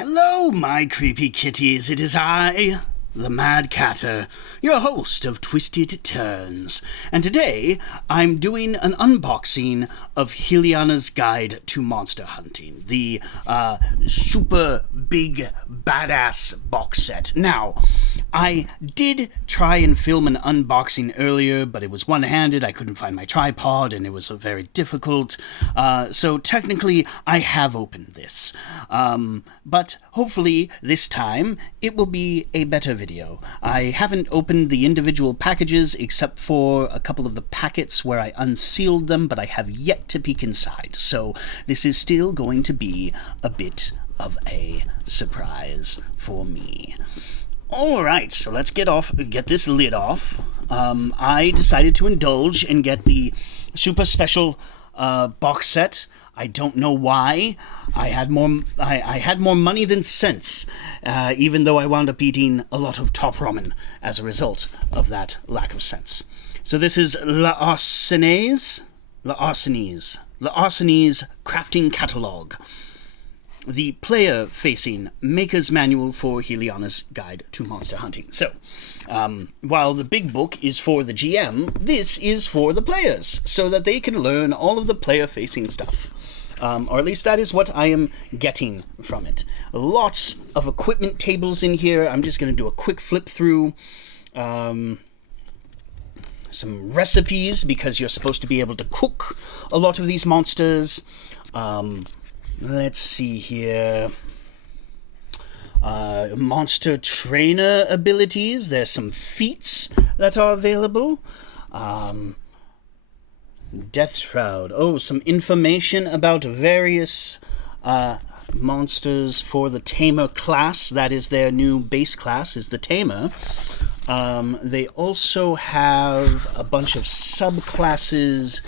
Hello, my creepy kitties. It is I, the Mad Catter, your host of Twisted Turns. And today, I'm doing an unboxing of Heliana's Guide to Monster Hunting, the super big badass box set. Now, I did try and film an unboxing earlier, but it was one-handed. I couldn't find my tripod, and it was very difficult. So technically, I have opened this. But hopefully, this time, it will be a better video. I haven't opened the individual packages except for a couple of the packets where I unsealed them, but I have yet to peek inside. So this is still going to be a bit of a surprise for me. Alright, so let's get this lid off. I decided to indulge and get the super special box set. I don't know why. I had more money than sense, even though I wound up eating a lot of top ramen as a result of that lack of sense. So this is L'Arsene's Crafting Catalog, the player-facing maker's manual for Heliana's Guide to Monster Hunting. So, while the big book is for the GM, this is for the players, so that they can learn all of the player-facing stuff. Or at least that is what I am getting from it. Lots of equipment tables in here. I'm just going to do a quick flip through. Some recipes, because you're supposed to be able to cook a lot of these monsters. Let's see here. Monster trainer abilities. There's some feats that are available. Death Shroud. Oh, some information about various monsters for the Tamer class. That is their new base class, is the Tamer. They also have a bunch of subclasses,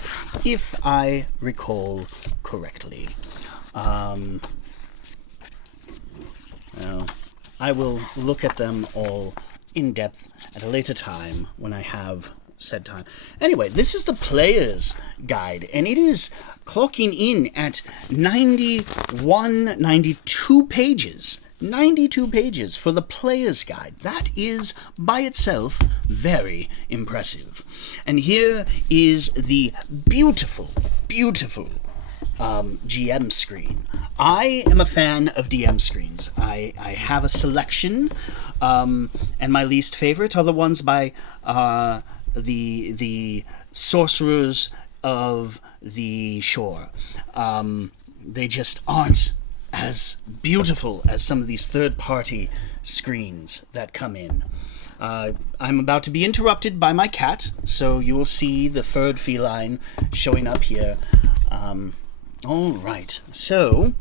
if I recall correctly. Well, I will look at them all in depth at a later time when I have said time. Anyway, this is the player's guide, and it is clocking in at 92 pages. 92 pages for the player's guide. That is, by itself, very impressive. And here is the beautiful, beautiful GM screen. I am a fan of DM screens. I have a selection, and my least favorite are the ones by the sorcerers of the shore. They just aren't as beautiful as some of these third-party screens that come in. I'm about to be interrupted by my cat, so you will see the furred feline showing up here. All right, so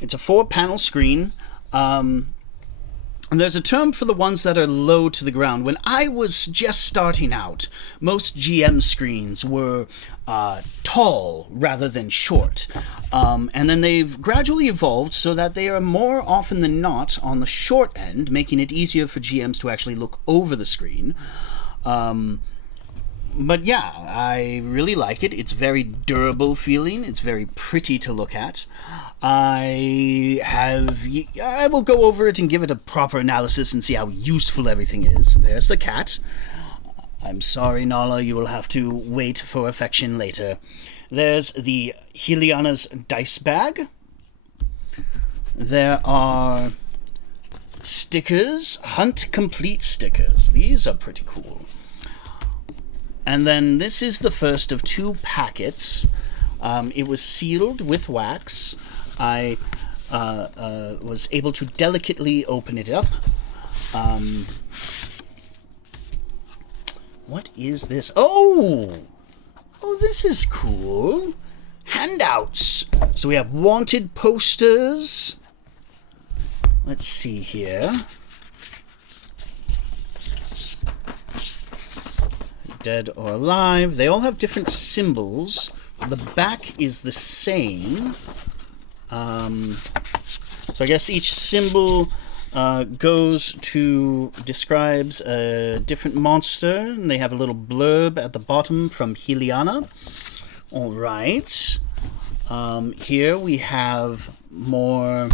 it's a 4-panel screen. And there's a term for the ones that are low to the ground. When I was just starting out, most GM screens were tall rather than short. And then they've gradually evolved so that they are more often than not on the short end, making it easier for GMs to actually look over the screen. But yeah, I really like it. It's very durable feeling. It's very pretty to look at. I will go over it and give it a proper analysis and see how useful everything is. There's the cat. I'm sorry, Nala, you will have to wait for affection later. There's the Heliana's dice bag. There are stickers, Hunt Complete stickers. These are pretty cool. And then this is the first of 2 packets. It was sealed with wax. I was able to delicately open it up. What is this? Oh, this is cool. Handouts. So we have wanted posters. Let's see here. Dead or alive. They all have different symbols. The back is the same. So I guess each symbol describes a different monster, and they have a little blurb at the bottom from Heliana. All right. Here we have more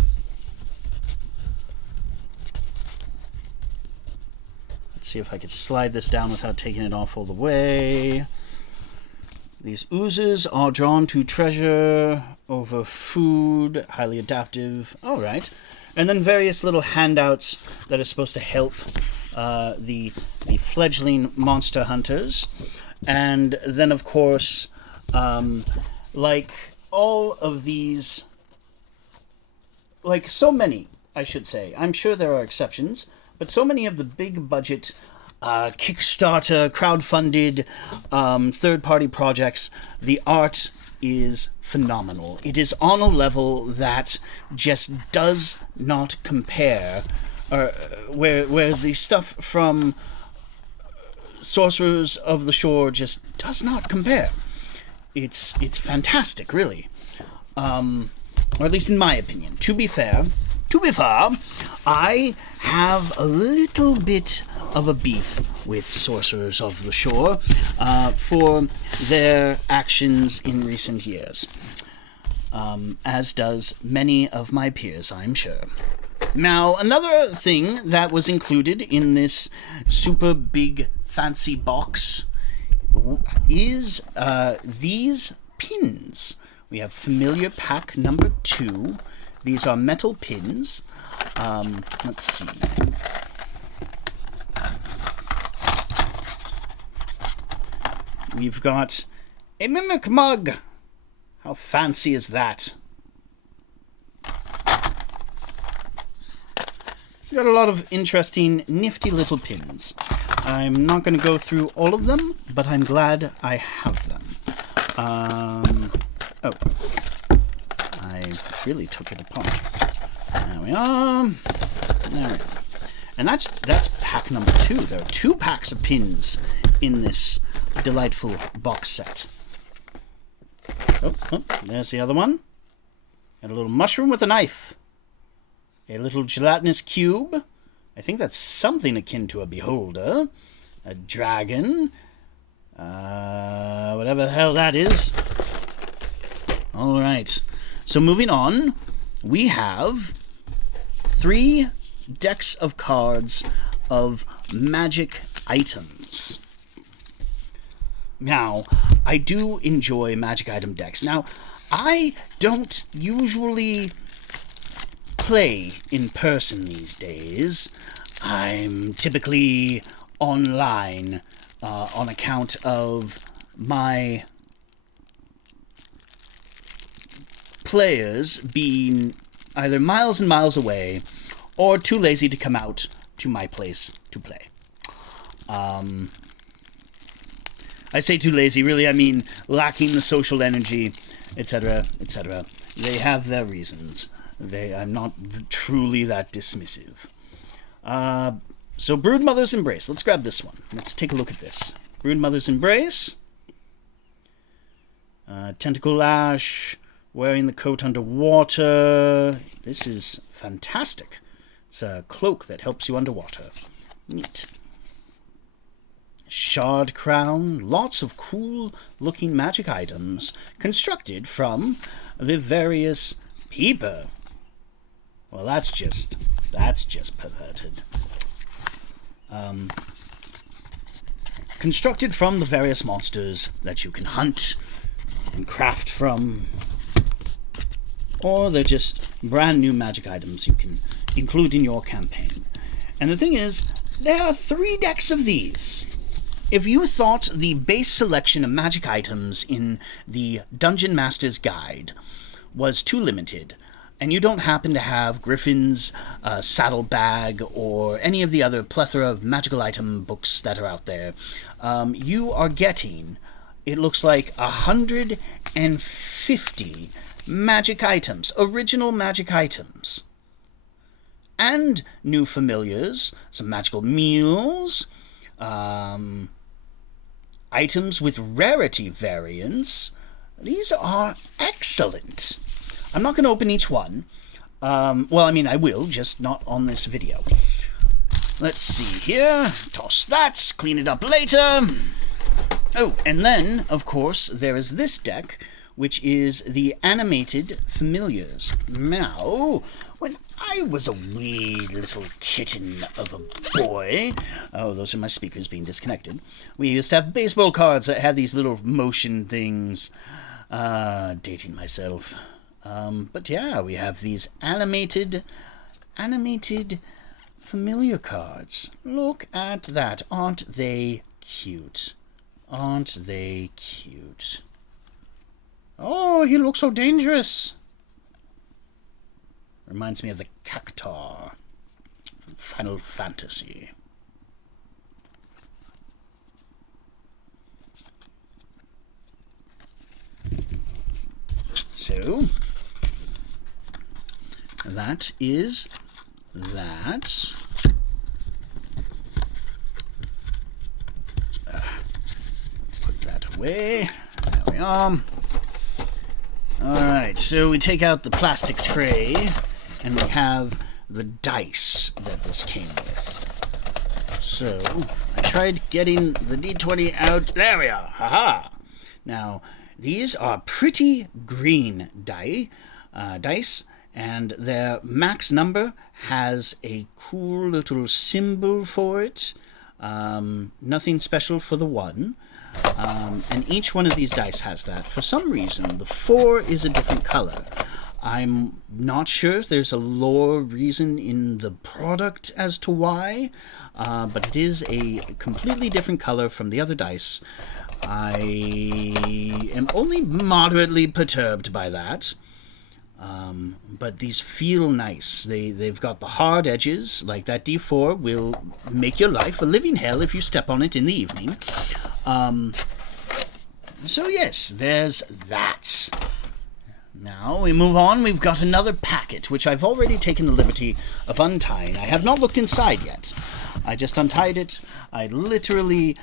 see if I could slide this down without taking it off all the way. These oozes are drawn to treasure over food, highly adaptive. All right. And then various little handouts that are supposed to help the fledgling monster hunters. And then, of course, like all of these, like so many, I should say. I'm sure there are exceptions, but so many of the big budget Kickstarter, crowdfunded, third-party projects, the art is phenomenal. It is on a level that just does not compare, where the stuff from Sorcerers of the Shore just does not compare. It's fantastic, really, or at least in my opinion. To be fair, I have a little bit of a beef with Sorcerers of the Shore for their actions in recent years, as does many of my peers, I'm sure. Now, another thing that was included in this super big fancy box is these pins. We have familiar pack number 2. These are metal pins. Let's see. We've got a mimic mug. How fancy is that? We've got a lot of interesting, nifty little pins. I'm not going to go through all of them, but I'm glad I have them. Oh. I really took it apart. There we are. There we go. And that's pack number 2. There are 2 packs of pins in this delightful box set. Oh, there's the other one. Got a little mushroom with a knife. A little gelatinous cube. I think that's something akin to a beholder. A dragon. Whatever the hell that is. All right. So moving on, we have 3 decks of cards of magic items. Now, I do enjoy magic item decks. Now, I don't usually play in person these days. I'm typically online on account of my players being either miles and miles away or too lazy to come out to my place to play. I say too lazy, really I mean lacking the social energy, etc., etc. They have their reasons. I'm not truly that dismissive. So Broodmother's Embrace. Let's grab this one. Let's take a look at this. Broodmother's Embrace. Tentacle Lash. Wearing the coat underwater. This is fantastic. It's a cloak that helps you underwater. Neat. Shard Crown. Lots of cool looking magic items constructed from the various people. Well, that's just perverted. Constructed from the various monsters that you can hunt and craft from, or they're just brand new magic items you can include in your campaign. And the thing is, there are 3 decks of these. If you thought the base selection of magic items in the Dungeon Master's Guide was too limited, and you don't happen to have Griffin's Saddlebag or any of the other plethora of magical item books that are out there, you are getting, it looks like, 150 magic items, original magic items, and new familiars, some magical meals, items with rarity variants. These are excellent. I'm not going to open each one. Well, I mean, I will, just not on this video. Let's see here. Toss that, clean it up later. Oh, and then, of course, there is this deck, which is the animated familiars. Now, when I was a wee little kitten of a boy, oh, those are my speakers being disconnected, we used to have baseball cards that had these little motion things. Dating myself. But yeah, we have these animated familiar cards. Look at that. Aren't they cute? Aren't they cute? Oh, he looks so dangerous. Reminds me of the Cactuar from Final Fantasy. So, that is that. Put that away. There we are. Alright, so we take out the plastic tray, and we have the dice that this came with. So, I tried getting the D20 out. There we are. Haha! Now, these are pretty green dice, and their max number has a cool little symbol for it. Nothing special for the 1. And each one of these dice has that. For some reason, the 4 is a different color. I'm not sure if there's a lore reason in the product as to why, but it is a completely different color from the other dice. I am only moderately perturbed by that. But these feel nice. They've got the hard edges, like that D4 will make your life a living hell if you step on it in the evening. So yes, there's that. Now we move on. We've got another packet, which I've already taken the liberty of untying. I have not looked inside yet. I just untied it. I literally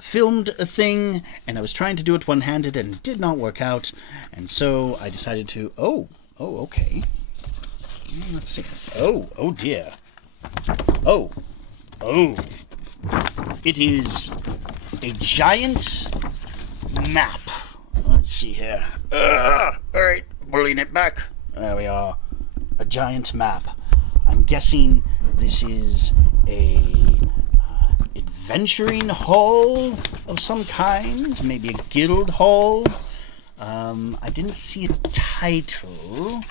filmed a thing, and I was trying to do it one-handed, and it did not work out. And so I decided to... Oh, okay. Let's see. Oh dear. Oh. It is a giant map. Let's see here. Alright, pulling it back. There we are. A giant map. I'm guessing this is a adventuring hall of some kind. Maybe a guild hall. I didn't see a title.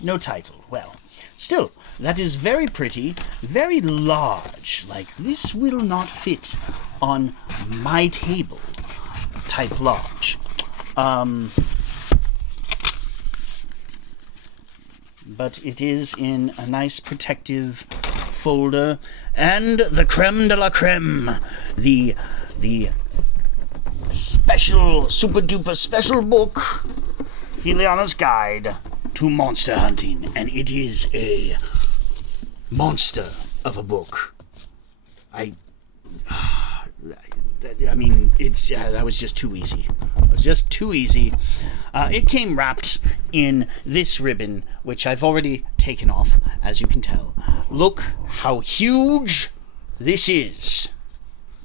No title. Well, still, that is very pretty, very large. Like, this will not fit on my table type large. But it is in a nice protective folder. And the creme de la creme, the special, super duper special book, Heliana's Guide to Monster Hunting. And it is a monster of a book. I mean, that was just too easy. It was just too easy. It came wrapped in this ribbon, which I've already taken off, as you can tell. Look how huge this is.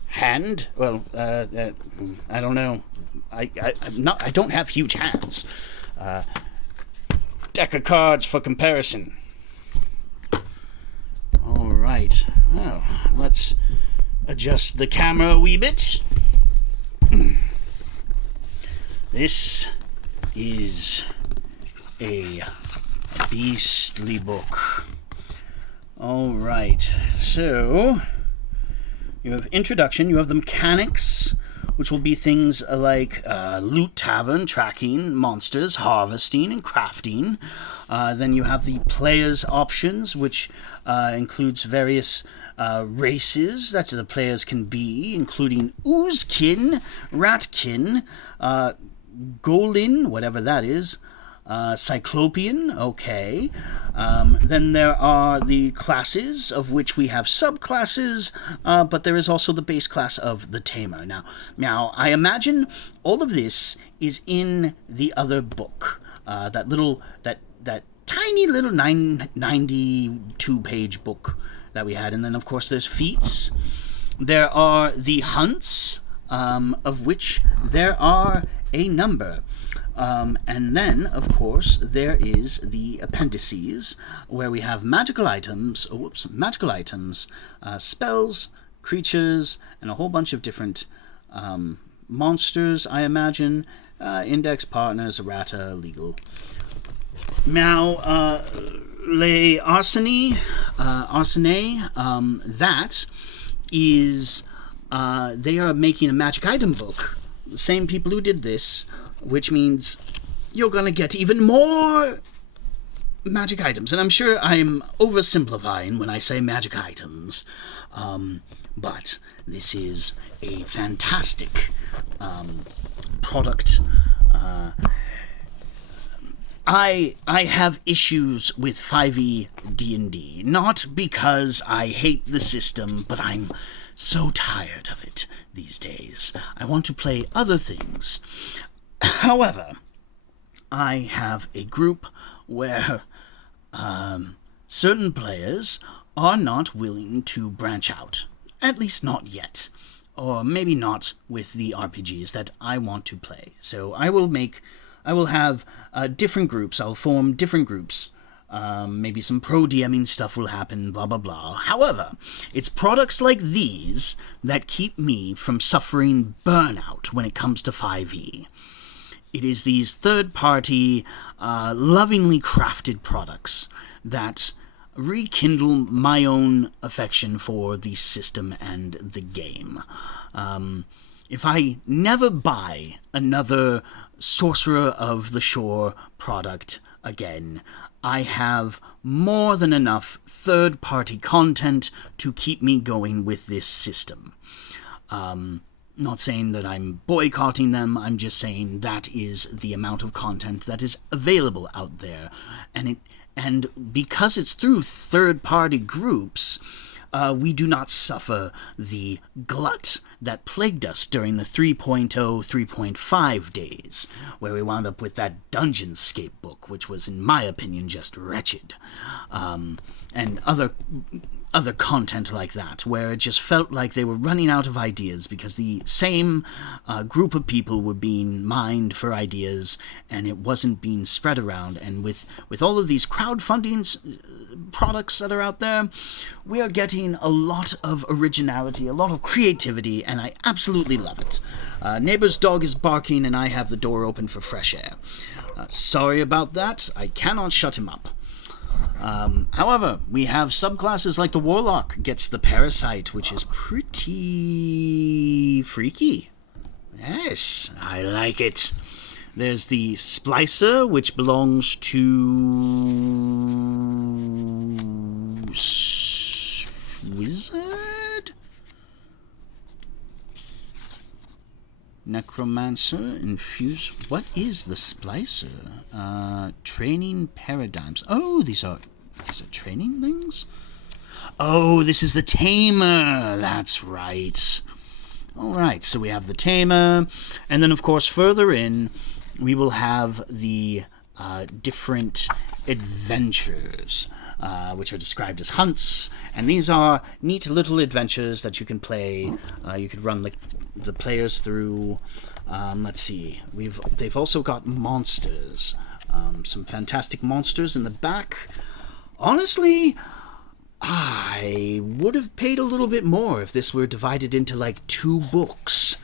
Hand? Well, I don't know. I don't have huge hands. Deck of cards for comparison. All right. Well, let's adjust the camera a wee bit. This is a beastly book. All right. So you have introduction. You have the mechanics, which will be things like loot tavern, tracking monsters, harvesting, and crafting. Then you have the player's options, which includes various races that the players can be, including Oozekin, Ratkin, Golin, whatever that is, Cyclopean, okay. Then there are the classes, of which we have subclasses, but there is also the base class of the Tamer. Now, I imagine all of this is in the other book, that tiny little 92-page book that we had. And then, of course, there's feats. There are the hunts, of which there are a number. And then, of course, there is the appendices, where we have magical items, spells, creatures, and a whole bunch of different monsters, I imagine, index, partners, errata, legal. Now, Les Arsene, that is, they are making a magic item book. The same people who did this, which means you're gonna get even more magic items. And I'm sure I'm oversimplifying when I say magic items, but this is a fantastic product. I have issues with 5e D&D, not because I hate the system, but I'm so tired of it these days. I want to play other things. However, I have a group where certain players are not willing to branch out, at least not yet, or maybe not with the RPGs that I want to play. So I will have different groups. I'll form different groups. Maybe some pro-DMing stuff will happen, blah, blah, blah. However, it's products like these that keep me from suffering burnout when it comes to 5e. It is these third-party, lovingly crafted products that rekindle my own affection for the system and the game. If I never buy another Sorcerer of the Shore product again, I have more than enough third-party content to keep me going with this system. Not saying that I'm boycotting them, I'm just saying that is the amount of content that is available out there. And because it's through third-party groups, we do not suffer the glut that plagued us during the 3.0, 3.5 days, where we wound up with that Dungeonscape book, which was, in my opinion, just wretched. And other content like that, where it just felt like they were running out of ideas because the same group of people were being mined for ideas and it wasn't being spread around. And with all of these crowdfunding products that are out there, we are getting a lot of originality, a lot of creativity, and I absolutely love it. Neighbor's dog is barking and I have the door open for fresh air. Sorry about that, I cannot shut him up. However, we have subclasses like the Warlock gets the Parasite, which is pretty freaky. Yes, I like it. There's the Splicer, which belongs to Wizard? Necromancer, Infuse... What is the Splicer? Training Paradigms. Oh, these are training things? Oh, this is the Tamer. That's right. Alright, so we have the Tamer. And then, of course, further in, we will have the different adventures, which are described as hunts. And these are neat little adventures that you can play. You could run the players through. Let's see. They've also got monsters. Some fantastic monsters in the back. Honestly, I would have paid a little bit more if this were divided into like 2 books.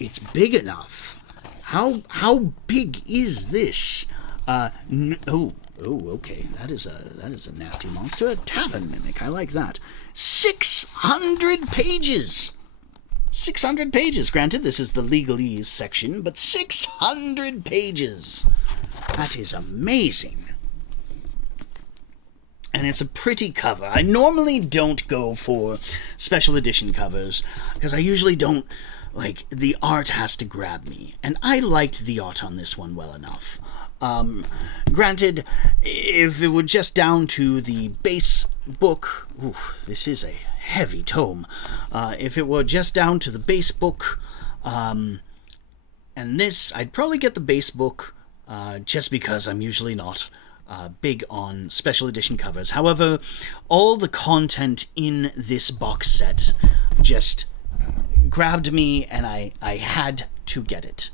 It's big enough. How big is this? Okay. That is a nasty monster. A tavern mimic. I like that. 600 pages. 600 pages. Granted, this is the legalese section, but 600 pages. That is amazing. And it's a pretty cover. I normally don't go for special edition covers, because I usually don't, the art has to grab me. And I liked the art on this one well enough. Granted, if it were just down to the base book... Ooh, this is a heavy tome. If it were just down to the base book, and this, I'd probably get the base book, just because I'm usually not big on special edition covers. However, all the content in this box set just grabbed me, and I had to get it.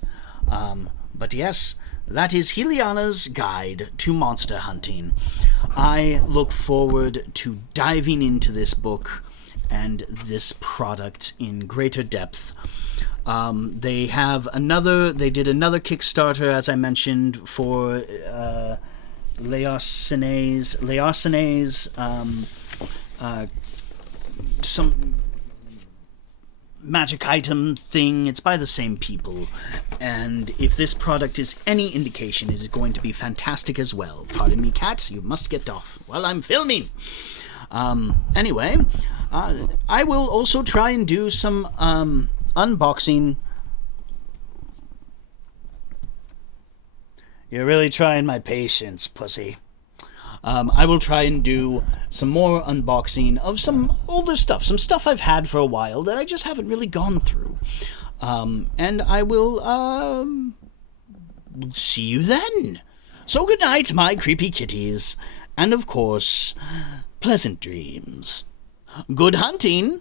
But yes, that is Heliana's Guide to Monster Hunting. I look forward to diving into this book and this product in greater depth. They did another Kickstarter, as I mentioned, for Learcenes, some magic item thing. It's by the same people, and if this product is any indication, it is going to be fantastic as well. Pardon me, cats, you must get off while I'm filming. Anyway, I will also try and do some unboxing. You're really trying my patience, pussy. I will try and do some more unboxing of some older stuff, some stuff I've had for a while that I just haven't really gone through. And I will see you then. So good night, my creepy kitties, and of course, pleasant dreams. Good hunting!